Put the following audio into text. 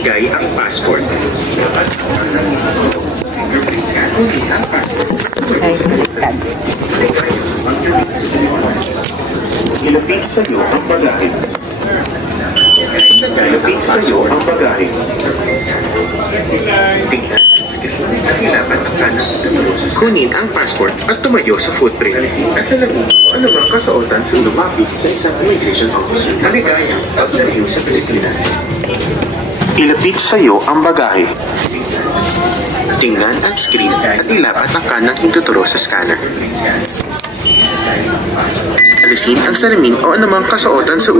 Ilagay ang passport. Ilapit sa iyo ang bagahe. Ilapit sa iyo ang bagahe. Tingnan. Kunin ang passport at tumayo sa footprint. At salamin ano bang kasuotan sa lumapit sa isang immigration officer. Maligaya at sa'yo sa Pilipinas. Ilapit sa iyo ang bagahe. Tingnan ang screen at ilapat ang kanang hinduturo sa scanner. Alisin ang salamin o anumang kasuotan sa